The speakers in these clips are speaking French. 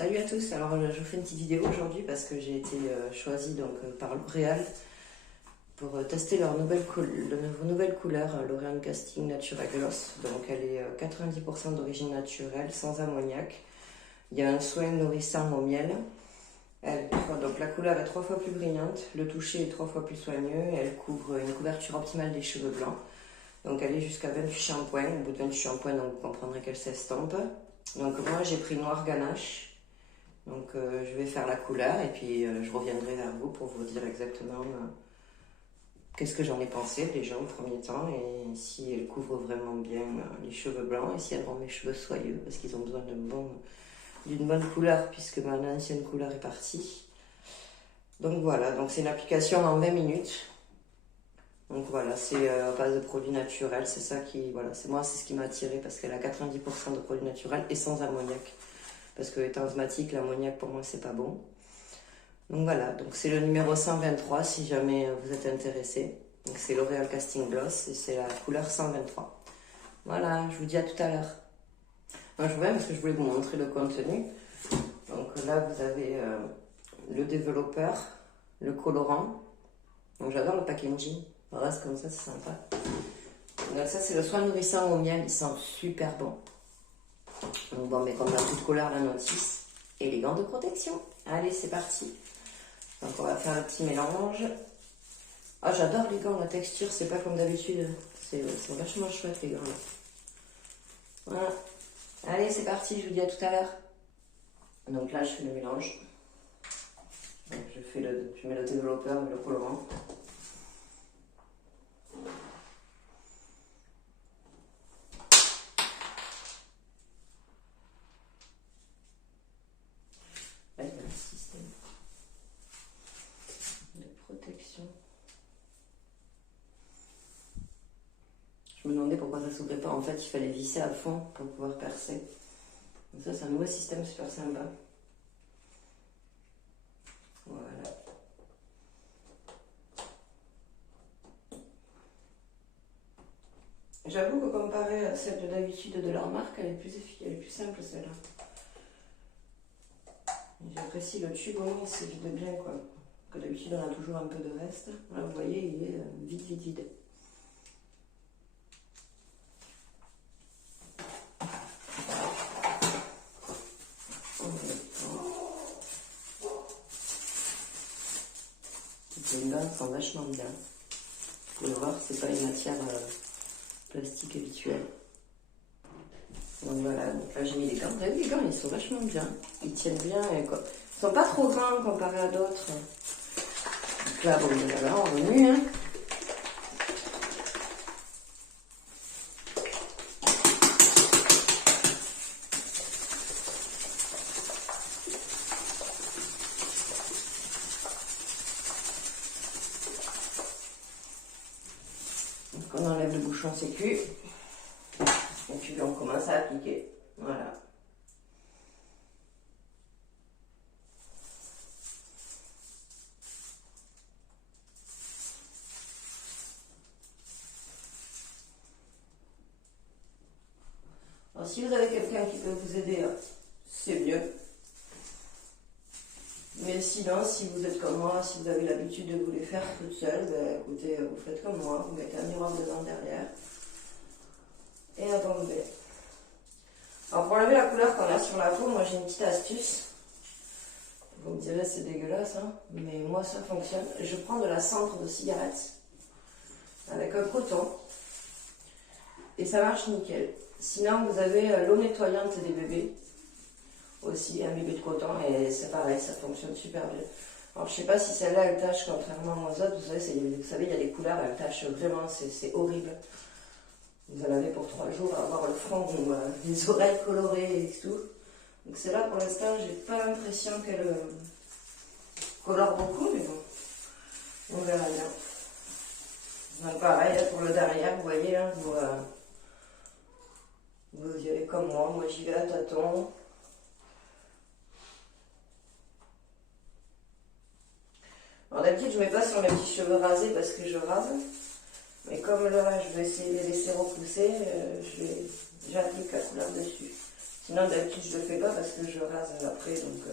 Salut à tous, alors je vous fais une petite vidéo aujourd'hui parce que j'ai été choisie par L'Oréal pour tester leur nouvelle couleur, L'Oréal Casting Natural Gloss. Donc elle est 90% d'origine naturelle, sans ammoniac. Il y a un soin nourrissant au miel. Donc la couleur est 3 fois plus brillante, le toucher est 3 fois plus soigneux et elle couvre une couverture optimale des cheveux blancs. Donc elle est jusqu'à 28 shampoings, au bout de 28 shampoings donc vous comprendrez qu'elle s'estompe. Donc moi j'ai pris noir ganache. Donc je vais faire la couleur et puis je reviendrai vers vous pour vous dire exactement qu'est-ce que j'en ai pensé déjà au premier temps et si elle couvre vraiment bien les cheveux blancs et si elle rend mes cheveux soyeux parce qu'ils ont besoin d'une bonne couleur puisque ma ancienne couleur est partie. Donc voilà, donc c'est une application en 20 minutes. Donc voilà, c'est à base de produits naturels, c'est ça qui, voilà, c'est ce qui m'a attiré parce qu'elle a 90% de produits naturels et sans ammoniac. Parce que étant asthmatique, l'ammoniac pour moi c'est pas bon. Donc voilà, donc c'est le numéro 123 si jamais vous êtes intéressé. Donc c'est L'Oréal Casting Gloss et c'est la couleur 123. Voilà, je vous dis à tout à l'heure. Je reviens parce que je voulais vous montrer le contenu. Donc là vous avez le développeur, le colorant. Donc j'adore le packaging. Voilà, c'est comme ça, c'est sympa. Donc ça c'est le soin nourrissant au miel, il sent super bon. Donc bon, mais comme on a toute couleur, la notice et les gants de protection. Allez, c'est parti. Donc on va faire un petit mélange. Ah, j'adore les gants, la texture, c'est pas comme d'habitude. C'est vachement chouette les gants. Voilà. Allez, c'est parti, je vous dis à tout à l'heure. Donc là, je fais le mélange. Donc je mets le développeur et le colorant. Là, il y a un système de protection. Je me demandais pourquoi ça ne s'ouvrait pas. En fait, il fallait visser à fond pour pouvoir percer. Donc ça, c'est un nouveau système super sympa. Voilà. J'avoue que comparé à celle de d'habitude de leur marque, elle est plus efficace, elle est plus simple celle-là. J'apprécie le tube, il se vide bien quoi. Que d'habitude on a toujours un peu de reste. Là vous voyez, il est vide. Les gants sont vachement bien. Vous pouvez voir, c'est pas une matière plastique habituelle. Donc voilà, donc là j'ai mis les gants. Vous avez vu, les gants ils sont vachement bien. Ils tiennent bien. Ils sont pas trop grands comparé à d'autres. Donc là, bon, voilà, on remue. Hein. Donc on enlève le bouchon sécu. Et puis on commence à appliquer. Voilà. Alors, si vous avez quelqu'un qui peut vous aider, c'est mieux. Mais sinon, si vous êtes comme moi, si vous avez l'habitude de vous les faire toute seule, ben, écoutez, vous faites comme moi, vous mettez un miroir devant, derrière. Et un bomber. Alors pour enlever la couleur qu'on a sur la peau, moi j'ai une petite astuce. Vous me direz c'est dégueulasse, hein, mais moi ça fonctionne. Je prends de la cendre de cigarette avec un coton et ça marche nickel. Sinon vous avez l'eau nettoyante des bébés, aussi un bébé de coton et c'est pareil, ça fonctionne super bien. Alors je sais pas si celle-là elle tâche contrairement aux autres, vous savez il y a des couleurs, elles tâchent vraiment, c'est horrible. Vous en avez pour 3 jours à avoir le front ou les oreilles colorées et tout. Donc celle-là pour l'instant j'ai pas l'impression qu'elle colore beaucoup mais bon, on verra bien. Donc pareil là, pour le derrière, vous voyez là, vous y allez comme moi j'y vais à tâtons. Alors d'habitude je mets pas sur mes petits cheveux rasés parce que je rase. Mais comme là je vais essayer de les laisser repousser, j'applique la couleur dessus. Sinon d'habitude je le fais pas parce que je rase après, donc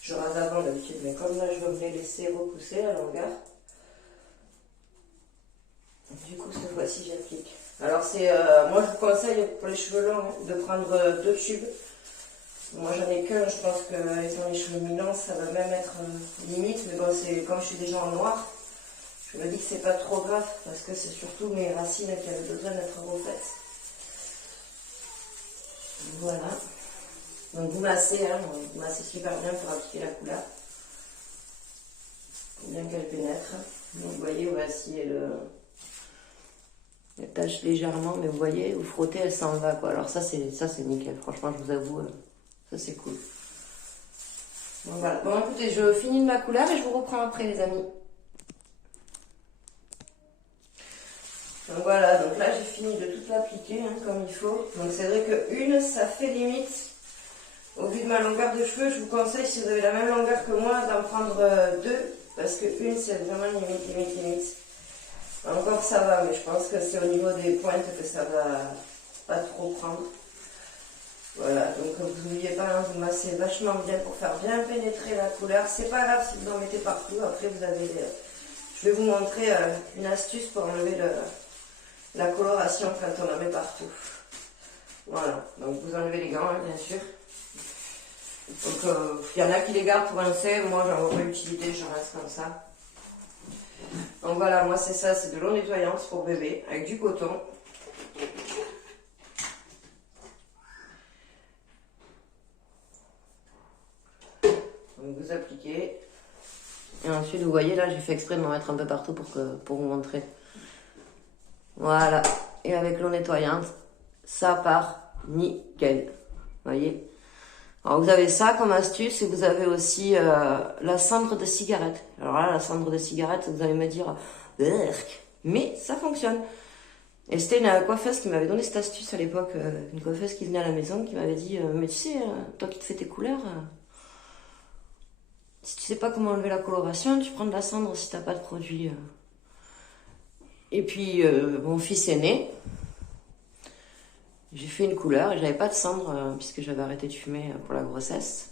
je rase avant d'habitude, mais comme là je veux me les laisser repousser la longueur, du coup cette fois-ci j'applique. Alors c'est, moi je vous conseille pour les cheveux longs de prendre 2 tubes. Moi j'en ai qu'un, je pense qu'étant les cheveux mi-longs ça va même être limite, mais bon c'est comme je suis déjà en noir, je me dis que c'est pas trop grave parce que c'est surtout mes racines qui avaient besoin d'être refaites. Voilà. Donc vous massez, hein, vous massez super bien pour appliquer la couleur. Pour bien qu'elle pénètre. Donc vous voyez, voici elle tâche légèrement, mais vous voyez, vous frottez, elle s'en va quoi. Alors ça c'est nickel, franchement je vous avoue, ça c'est cool. Donc voilà. Bon écoutez, je finis de ma couleur et je vous reprends après les amis. Donc voilà, donc là j'ai fini de tout appliquer hein, comme il faut. Donc c'est vrai que une, ça fait limite. Au vu de ma longueur de cheveux, je vous conseille, si vous avez la même longueur que moi, d'en prendre 2. Parce que une, c'est vraiment limite. Encore ça va, mais je pense que c'est au niveau des pointes que ça va pas trop prendre. Voilà, donc vous n'oubliez pas, hein, vous massez vachement bien pour faire bien pénétrer la couleur. C'est pas grave si vous en mettez partout. Après, vous avez... je vais vous montrer une astuce pour enlever la coloration quand on en met partout. Voilà, donc vous enlevez les gants, hein, bien sûr. Donc il y en a qui les gardent pour rincer, moi j'en vois pas l'utilité, je rince comme ça. Donc voilà, moi c'est ça, c'est de l'eau nettoyante pour bébé, avec du coton. Donc vous appliquez. Et ensuite vous voyez là, j'ai fait exprès de m'en mettre un peu partout pour vous montrer. Voilà, et avec l'eau nettoyante, ça part nickel. Vous voyez. Alors vous avez ça comme astuce et vous avez aussi la cendre de cigarette. Alors là, la cendre de cigarette, vous allez me dire, mais ça fonctionne. Et c'était une coiffeuse qui m'avait donné cette astuce à l'époque, une coiffeuse qui venait à la maison, qui m'avait dit, mais tu sais, toi qui te fais tes couleurs, si tu sais pas comment enlever la coloration, tu prends de la cendre si t'as pas de produit. Et puis mon fils est né. J'ai fait une couleur et j'avais pas de cendre puisque j'avais arrêté de fumer pour la grossesse.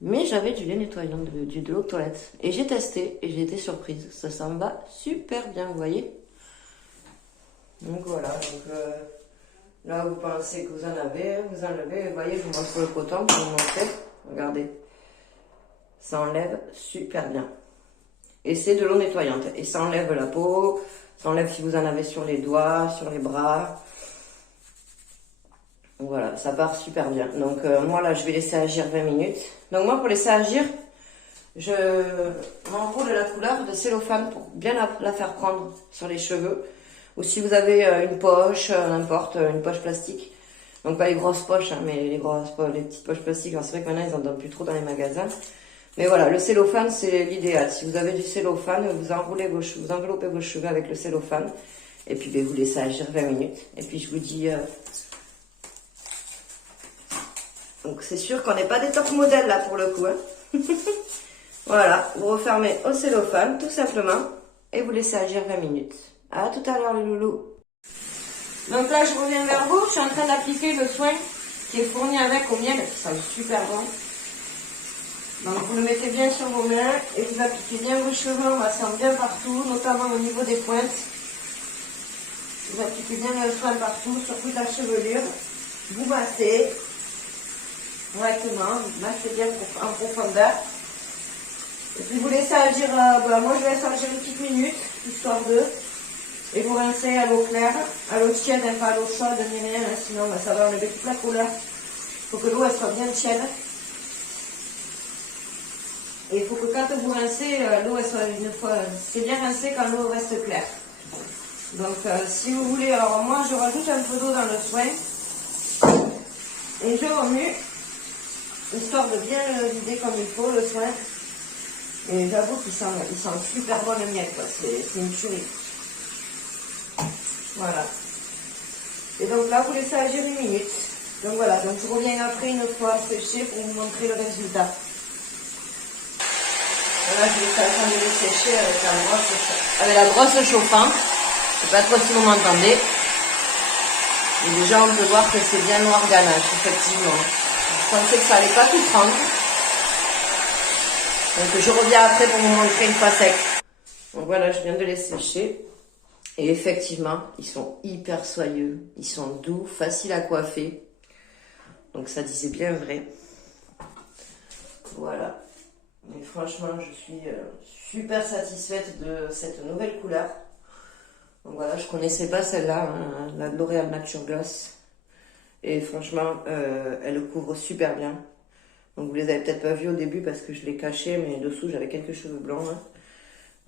Mais j'avais du lait nettoyant, de l'eau de toilette. Et j'ai testé et j'ai été surprise. Ça s'en va super bien, vous voyez. Donc voilà, donc là vous pensez que vous en avez, vous enlevez. Vous voyez, je vous montre le coton pour vous montrer. Regardez. Ça enlève super bien. Et c'est de l'eau nettoyante. Et ça enlève la peau, ça enlève si vous en avez sur les doigts, sur les bras. Voilà, ça part super bien. Donc moi là, je vais laisser agir 20 minutes. Donc moi, pour laisser agir, je m'enroule la couleur de cellophane pour bien la faire prendre sur les cheveux. Ou si vous avez une poche, n'importe, une poche plastique. Donc pas les grosses poches, hein, mais les petites poches plastiques. Alors c'est vrai que maintenant, ils en donnent plus trop dans les magasins. Mais voilà, le cellophane, c'est l'idéal. Si vous avez du cellophane, vous enveloppez vos cheveux avec le cellophane. Et puis vous laissez agir 20 minutes. Et puis je vous dis... Donc c'est sûr qu'on n'est pas des top modèles là pour le coup. Hein. Voilà, vous refermez au cellophane tout simplement et vous laissez agir 20 minutes. À tout à l'heure les loulous. Donc là je reviens vers vous, je suis en train d'appliquer le soin qui est fourni avec au miel, qui sent super bon. Donc vous le mettez bien sur vos mains et vous appliquez bien vos cheveux en massant bien partout, notamment au niveau des pointes. Vous appliquez bien le soin partout, sur toute la chevelure. Vous massez. Directement, vous massez bien en profondeur. Et puis vous laissez agir, moi je laisse agir une petite minute, histoire de. Et vous rincez à l'eau claire, à l'eau tiède, pas à l'eau chaude, ni rien, hein, sinon ça va enlever toute la couleur. Il faut que l'eau elle soit bien tiède. Et il faut que quand vous rincez, l'eau elle soit une fois, c'est bien rincé quand l'eau reste claire. Donc si vous voulez, alors moi je rajoute un peu d'eau dans le soin. Et je remue. Histoire de bien le vider comme il faut, le soin. Et j'avoue qu'il sent super bon le miel, quoi. C'est une tuerie. Voilà. Et donc là, vous laissez agir 1 minute. Donc voilà, donc je reviens après une fois séché pour vous montrer le résultat. Voilà, je laisse attendre de les sécher avec la brosse chauffante. Je ne sais pas trop si vous m'entendez. Et déjà, on peut voir que c'est bien noir ganache, effectivement. Je pensais que ça allait pas tout prendre. Donc, je reviens après pour vous montrer une fois sec. Donc voilà, je viens de les sécher. Et effectivement, ils sont hyper soyeux. Ils sont doux, faciles à coiffer. Donc, ça disait bien vrai. Voilà. Mais franchement, je suis super satisfaite de cette nouvelle couleur. Donc voilà, je connaissais pas celle-là, hein, la L'Oréal Nature Gloss. Et franchement, elle couvre super bien. Donc vous les avez peut-être pas vus au début parce que je les cachais, mais dessous j'avais quelques cheveux blancs. Hein.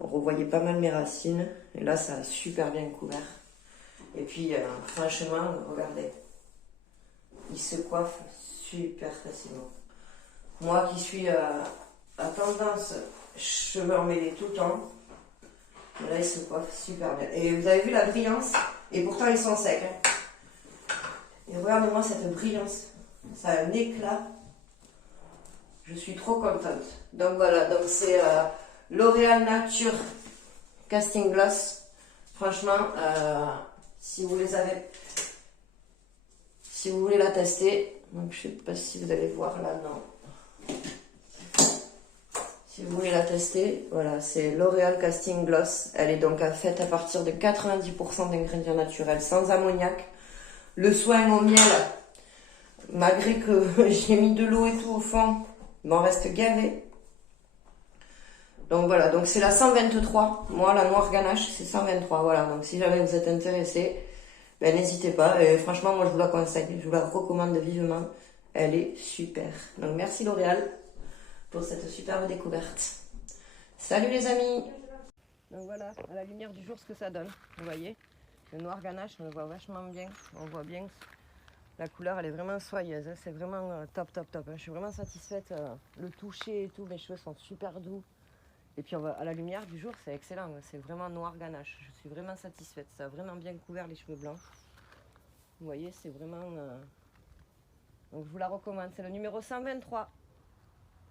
On revoyait pas mal mes racines. Et là, ça a super bien couvert. Et puis, franchement, regardez. Il se coiffe super facilement. Moi qui suis à tendance cheveux emmêlés tout le temps, là, il se coiffe super bien. Et vous avez vu la brillance? Et pourtant, ils sont secs. Hein. Et regardez-moi cette brillance. Ça a un éclat. Je suis trop contente. Donc voilà, donc c'est L'Oréal Nature Casting Gloss. Franchement, si vous voulez la tester, donc je sais pas si vous allez voir là, non. Si vous voulez la tester, voilà, c'est L'Oréal Casting Gloss. Elle est donc faite à partir de 90% d'ingrédients naturels, sans ammoniac. Le soin au miel, malgré que j'ai mis de l'eau et tout au fond, il m'en reste gavé. Donc voilà, donc c'est la 123. Moi, la noire ganache, c'est 123. Voilà, donc si jamais vous êtes intéressé, ben, n'hésitez pas. Et franchement, moi, je vous la conseille. Je vous la recommande vivement. Elle est super. Donc merci L'Oréal pour cette superbe découverte. Salut les amis! Donc voilà, à la lumière du jour, ce que ça donne. Vous voyez, le noir ganache, on le voit vachement bien. On voit bien la couleur, elle est vraiment soyeuse. Hein. C'est vraiment top, top, top. Hein. Je suis vraiment satisfaite. Le toucher et tout, mes cheveux sont super doux. Et puis à la lumière du jour, c'est excellent. C'est vraiment noir ganache. Je suis vraiment satisfaite. Ça a vraiment bien couvert les cheveux blancs. Vous voyez, c'est vraiment... Donc je vous la recommande. C'est le numéro 123.